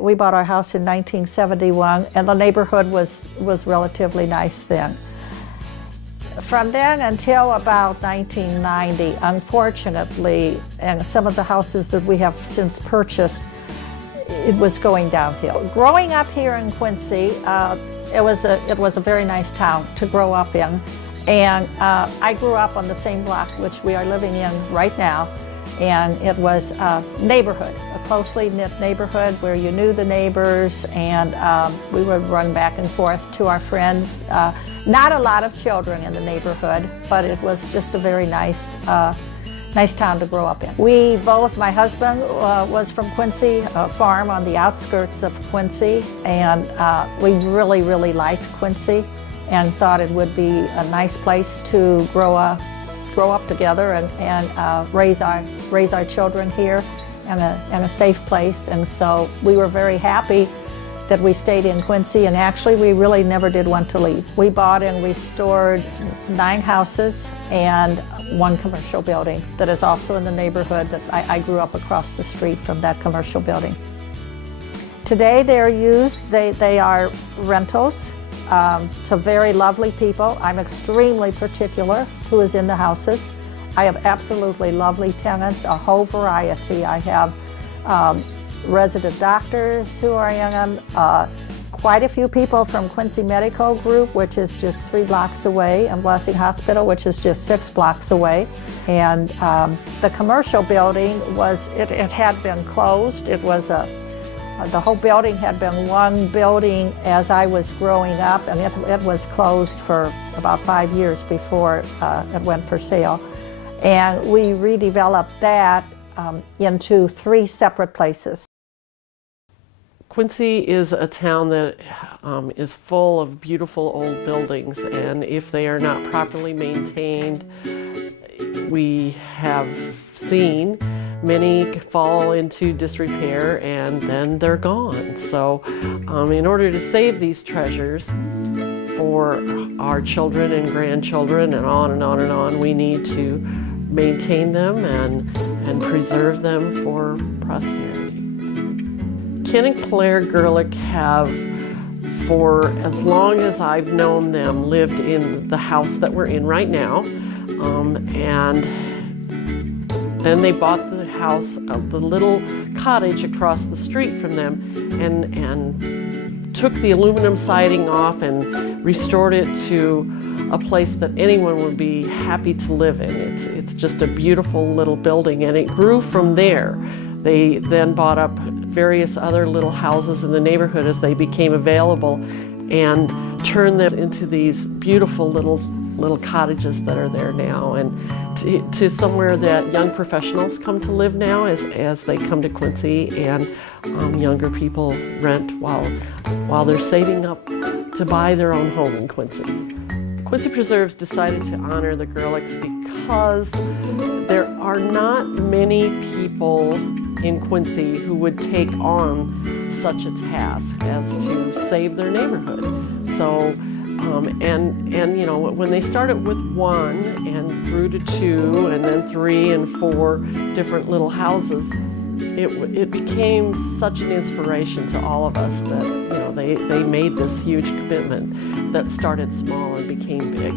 We bought our house in 1971, and the neighborhood was relatively nice then. From then until about 1990, unfortunately, and some of the houses that we have since purchased, it was going downhill. Growing up here in Quincy, it was a very nice town to grow up in. And I grew up on the same block which we are living in right now. And it was a neighborhood, a closely knit neighborhood where you knew the neighbors, and we would run back and forth to our friends. Not a lot of children in the neighborhood, but it was just a very nice town to grow up in. We both, my husband was from Quincy, a farm on the outskirts of Quincy, and we really, really liked Quincy and thought it would be a nice place to grow up together and raise our children here in a safe place. And so we were very happy that we stayed in Quincy, and actually we really never did want to leave. We bought and restored 9 houses and 1 commercial building that is also in the neighborhood that I grew up across the street from that commercial building. Today they're used, they are rentals to very lovely people. I'm extremely particular who is in the houses. I have absolutely lovely tenants, a whole variety. I have resident doctors who are in them, quite a few people from Quincy Medical Group, which is just 3 blocks away, and Blessing Hospital, which is just 6 blocks away. And the commercial building it had been closed. It was the whole building had been one building as I was growing up, and it was closed for about 5 years before it went for sale. And we redeveloped that into 3 separate places. Quincy is a town that is full of beautiful old buildings, and if they are not properly maintained, we have seen many fall into disrepair and then they're gone. So in order to save these treasures for our children and grandchildren and on and on and on, we need to maintain them and preserve them for posterity. Ken and Clare Goerlich have, for as long as I've known them, lived in the house that we're in right now. And then they bought the house, the little cottage across the street from them, and took the aluminum siding off and restored it to a place that anyone would be happy to live in. It's just a beautiful little building, and it grew from there. They then bought up various other little houses in the neighborhood as they became available and turned them into these beautiful little cottages that are there now, and to somewhere that young professionals come to live now as they come to Quincy, and younger people rent while they're saving up to buy their own home in Quincy. Quincy Preserves decided to honor the Goerlichs because there are not many people in Quincy who would take on such a task as to save their neighborhood. So, and you know, when they started with 1 and grew to 2 and then 3 and 4 different little houses, it became such an inspiration to all of us that, you know, they made this huge commitment that started small and became big.